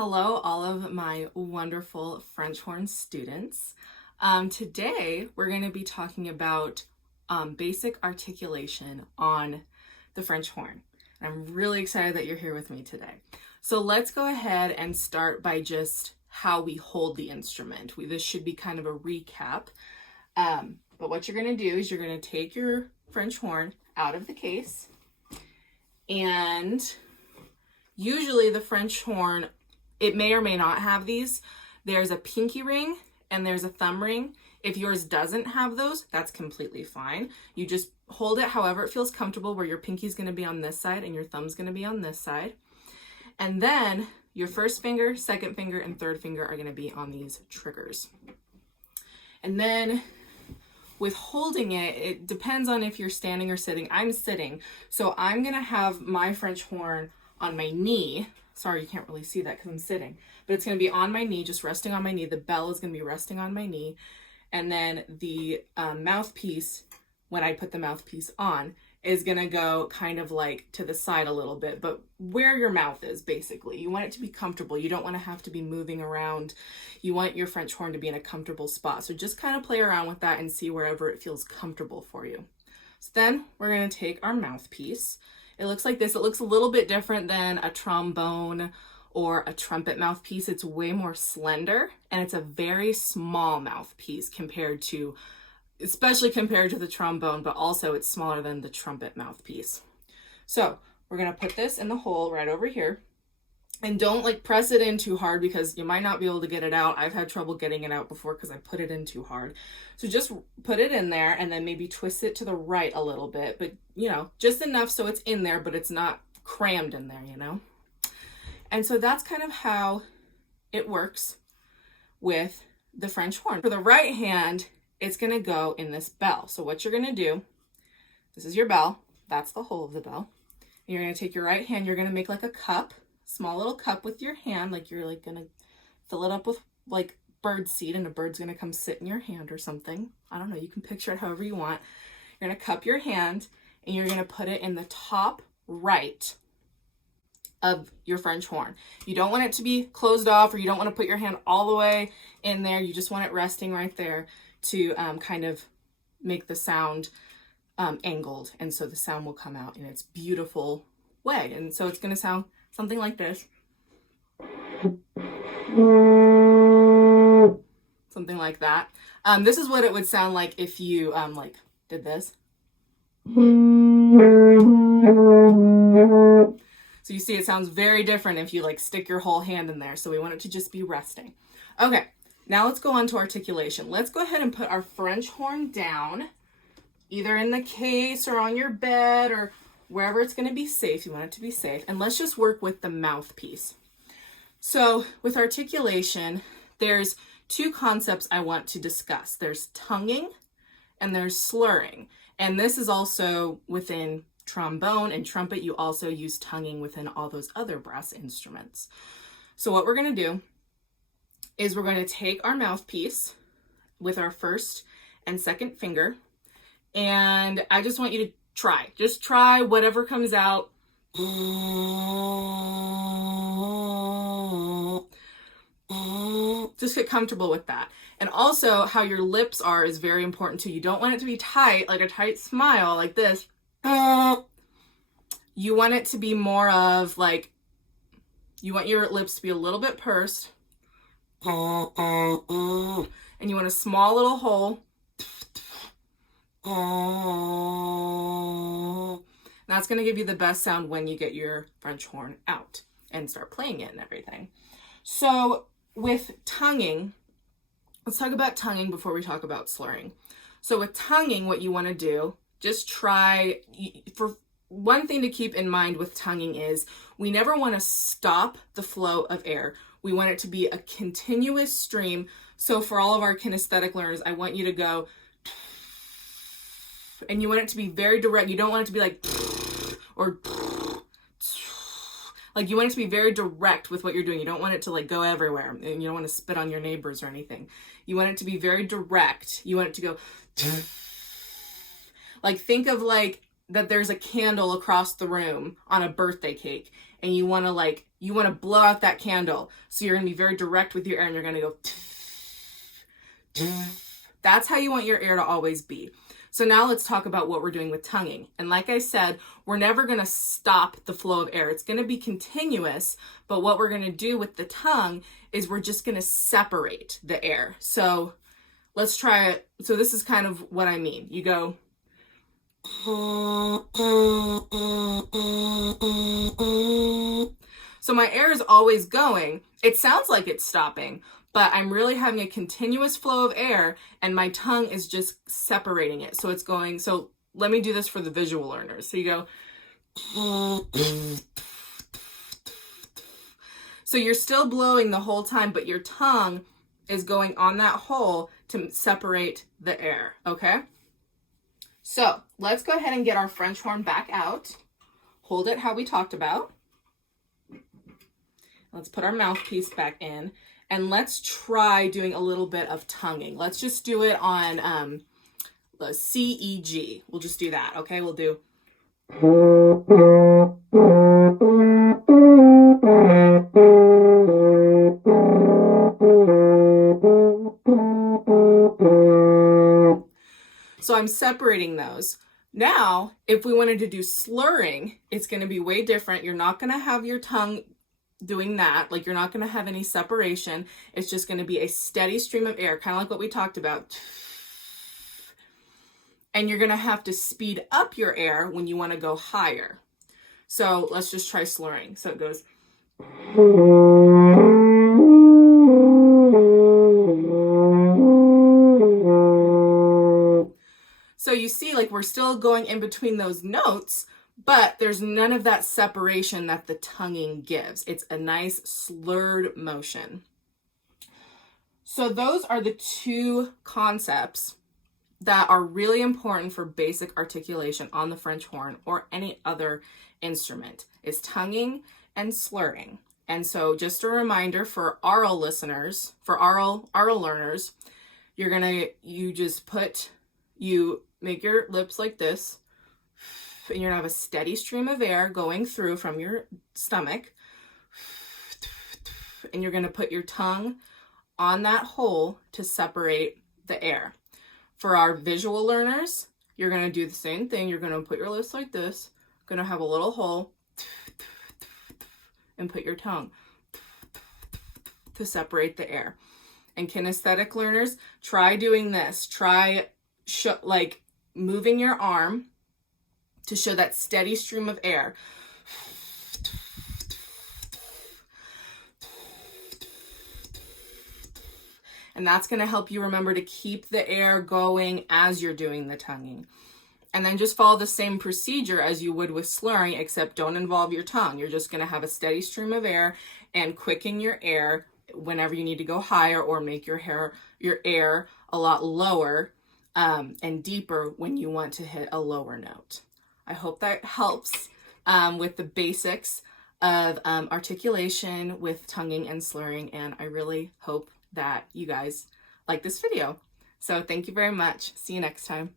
Hello, all of my wonderful French horn students. Today, we're going to be talking about basic articulation on the French horn. I'm really excited that you're here with me today. So let's go ahead and start by just how we hold the instrument. This should be kind of a recap. But what you're going to do is you're going to take your French horn out of the case, and usually the French horn, it may or may not have these. There's a pinky ring and there's a thumb ring. If yours doesn't have those, that's completely fine. You just hold it however it feels comfortable, where your pinky's going to be on this side and your thumb's going to be on this side. And then your first finger, second finger, and third finger are going to be on these triggers. And then with holding it, it depends on if you're standing or sitting. I'm sitting, so I'm going to have my French horn on my knee. Sorry, you can't really see that because I'm sitting, but it's going to be on my knee, just resting on my knee. The bell is going to be resting on my knee. And then the mouthpiece, when I put the mouthpiece on, is going to go kind of like to the side a little bit, but where your mouth is, basically. You want it to be comfortable. You don't want to have to be moving around. You want your French horn to be in a comfortable spot. So just kind of play around with that and see wherever it feels comfortable for you. So then we're going to take our mouthpiece. It looks like this. It looks a little bit different than a trombone or a trumpet mouthpiece. It's way more slender, and it's a very small mouthpiece especially compared to the trombone, but also it's smaller than the trumpet mouthpiece. So we're going to put this in the hole right over here, and don't press it in too hard because you might not be able to get it out. I've had trouble getting it out before because I put it in too hard. So just put it in there and then maybe twist it to the right a little bit, but just enough so it's in there, but it's not crammed in there, And so that's kind of how it works with the French horn. For the right hand, it's going to go in this bell. So what you're going to do, this is your bell. That's the hole of the bell. And you're going to take your right hand, you're going to make like a cup, small little cup with your hand, like you're going to fill it up with bird seed, and a bird's going to come sit in your hand or something. I don't know. You can picture it however you want. You're going to cup your hand and you're going to put it in the top right of your French horn. You don't want it to be closed off, or you don't want to put your hand all the way in there. You just want it resting right there to kind of make the sound angled. And so the sound will come out in its beautiful way. And so it's going to sound something like this. Something like that. This is what it would sound like if you did this. So you see, it sounds very different if you stick your whole hand in there. So we want it to just be resting. Okay, now let's go on to articulation. Let's go ahead and put our French horn down, either in the case or on your bed or wherever it's going to be safe. You want it to be safe. And let's just work with the mouthpiece. So with articulation, there's two concepts I want to discuss. There's tonguing and there's slurring. And this is also within trombone and trumpet. You also use tonguing within all those other brass instruments. So what we're going to do is we're going to take our mouthpiece with our first and second finger, and I just want you to just try whatever comes out. Just get comfortable with that. And also how your lips are is very important too. You don't want it to be tight, like a tight smile like this. You want it to be more of you want your lips to be a little bit pursed. And you want a small little hole. That's going to give you the best sound when you get your French horn out and start playing it and everything. So with tonguing, let's talk about tonguing before we talk about slurring. So with tonguing, what you want to do, just try, for one thing to keep in mind with tonguing is we never want to stop the flow of air. We want it to be a continuous stream. So for all of our kinesthetic learners, I want you to go, and you want it to be very direct. You don't want it to be or you want it to be very direct with what you're doing. You don't want it to go everywhere, and you don't want to spit on your neighbors or anything. You want it to be very direct. You want it to go think of that there's a candle across the room on a birthday cake, and you want to blow out that candle. So you're going to be very direct with your air, and you're going to go that's how you want your air to always be. So now let's talk about what we're doing with tonguing. And like I said, we're never going to stop the flow of air. It's going to be continuous, but what we're going to do with the tongue is we're just going to separate the air. So let's try it. So this is kind of what I mean. You go. So my air is always going. It sounds like it's stopping, but I'm really having a continuous flow of air, and my tongue is just separating it. So it's going, so let me do this for the visual learners. So you go. So you're still blowing the whole time, but your tongue is going on that hole to separate the air, okay? So let's go ahead and get our French horn back out. Hold it how we talked about. Let's put our mouthpiece back in, and let's try doing a little bit of tonguing. Let's just do it on the C, E, G. We'll just do that, okay? We'll do. So I'm separating those. Now, if we wanted to do slurring, it's going to be way different. You're not going to have your tongue doing that. Like, you're not going to have any separation. It's just going to be a steady stream of air, kind of like what we talked about. And you're going to have to speed up your air when you want to go higher. So let's just try slurring. So it goes. So you see, like, we're still going in between those notes, but there's none of that separation that the tonguing gives. It's a nice slurred motion. So those are the two concepts that are really important for basic articulation on the French horn or any other instrument, is tonguing and slurring. And so just a reminder for oral listeners, for oral learners, you make your lips like this, and you're gonna have a steady stream of air going through from your stomach, and you're gonna put your tongue on that hole to separate the air. For our visual learners, you're gonna do the same thing. You're gonna put your lips like this, gonna have a little hole, and put your tongue to separate the air. And kinesthetic learners, try doing this. Try like moving your arm to show that steady stream of air. And that's going to help you remember to keep the air going as you're doing the tonguing. And then just follow the same procedure as you would with slurring, except don't involve your tongue. You're just going to have a steady stream of air and quicken your air whenever you need to go higher, or make your air a lot lower and deeper when you want to hit a lower note. I hope that helps with the basics of articulation with tonguing and slurring, and I really hope that you guys like this video. So thank you very much. See you next time.